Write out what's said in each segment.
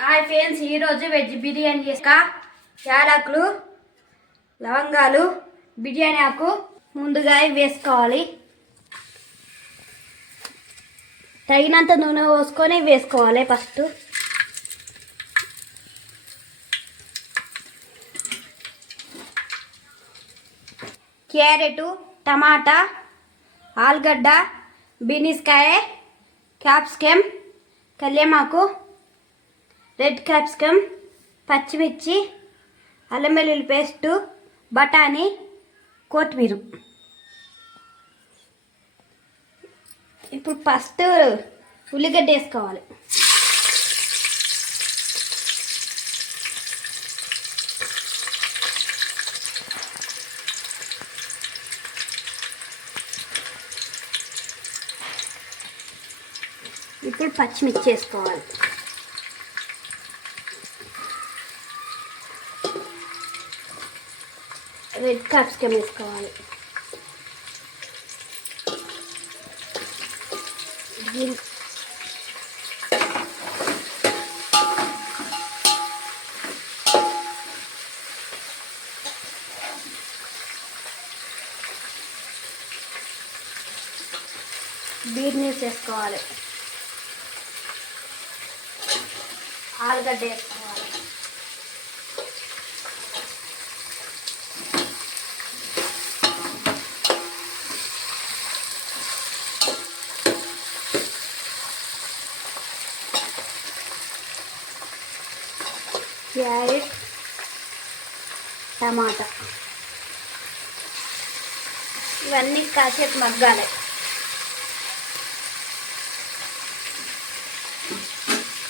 Hi friends ఈరోజు veg biryani చేస్తా. యాలకులు లవంగాలు బిర్యానీ ఆకు ముందుగా వేసుకోవాలి. తగినంత నూనె పోసుకొని వేసుకోవాలి ఫస్ట్. క్యారెట్ టమాటా ఆలుగడ్డ బీనిస్కాయ క్యాప్సికమ్ కళ్యమాకు రెడ్ క్యాప్సికమ్ పచ్చిమిర్చి అల్లం వెల్లుల్లి పేస్టు బఠానీ కొత్తిమీర. ఇప్పుడు ఫస్ట్ ఉల్లిగడ్డ వేసుకోవాలి. ఇప్పుడు పచ్చిమిర్చి వేసుకోవాలి. రెడ్ క్యాప్సికమ్ వేసుకోవాలి బీర్నీస్ వేసుకోవాలి ఆలుగడ్డ వేసుకోవాలి క్యారెట్ టమాటా. ఇవన్నీ కాసేపు మగ్గాలి.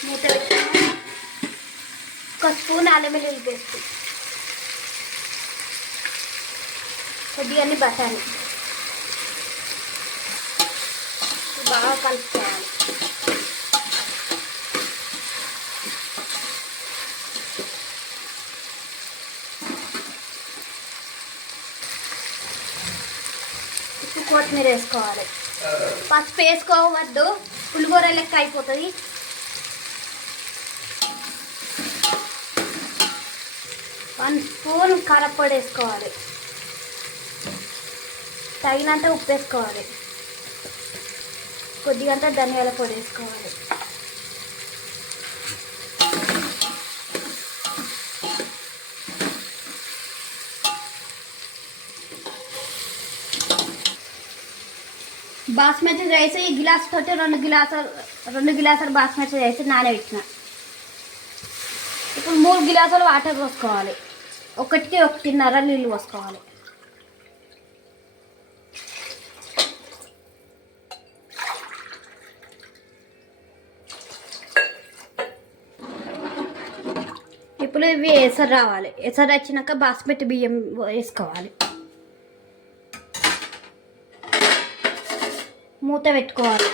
మూత ఒక స్పూన్ అల్లం వెల్లుల్లి పేస్ట్. కొద్దిగా బఠానీ. బాగా కలుపుకోవాలి. పసుపు కొత్తిమీర వేసుకోవాలి. పసుపు వేసుకోవద్దు పులిగూర లెక్క అయిపోతుంది. వన్ స్పూన్ కారప్పొడి వేసుకోవాలి. తగినంత ఉప్పు వేసుకోవాలి. కొద్దిగంత ధనియాల పొడి వేసుకోవాలి. బాస్మతి రైస్ ఈ గిలాస్ తోటి రెండు గిలాసులు రెండు గిలాసులు బాస్మతి రైస్ నానబెట్టిన. ఇప్పుడు మూడు గిలాసులు వాటర్ పోసుకోవాలి. ఒకటికి ఒకటిన్నర నీళ్ళు పోసుకోవాలి. ఇప్పుడు ఇవి ఎసరు రావాలి. ఎసరు వచ్చినాక బాస్మతి బియ్యం వేసుకోవాలి. మూత పెట్టుకోవాలి.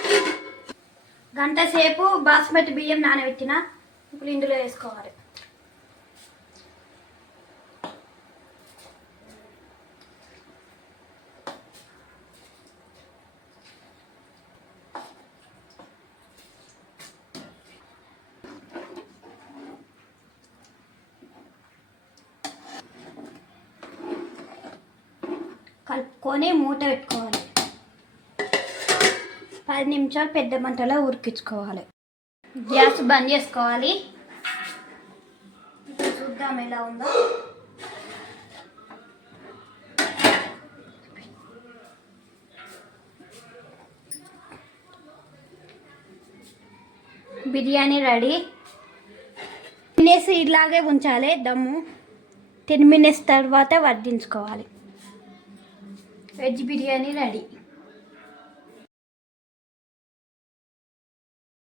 గంట సేపు బాస్మతి బియ్యం నానబెట్టిన ఇప్పుడు ఇందులో వేసుకోవాలి. కలుపుకొని మూత పెట్టుకోవాలి. పది నిమిషాలు పెద్ద మంటలో ఉరికించుకోవాలి. గ్యాస్ బంద్ చేసుకోవాలి. ఇప్పుడు చూద్దాం ఎలా ఉందో. బిర్యానీ రెడీ. తినేసి ఇలాగే ఉంచాలి దమ్ము. టెన్ మినిట్స్ తర్వాత వడ్డించుకోవాలి. Veg biryani ready.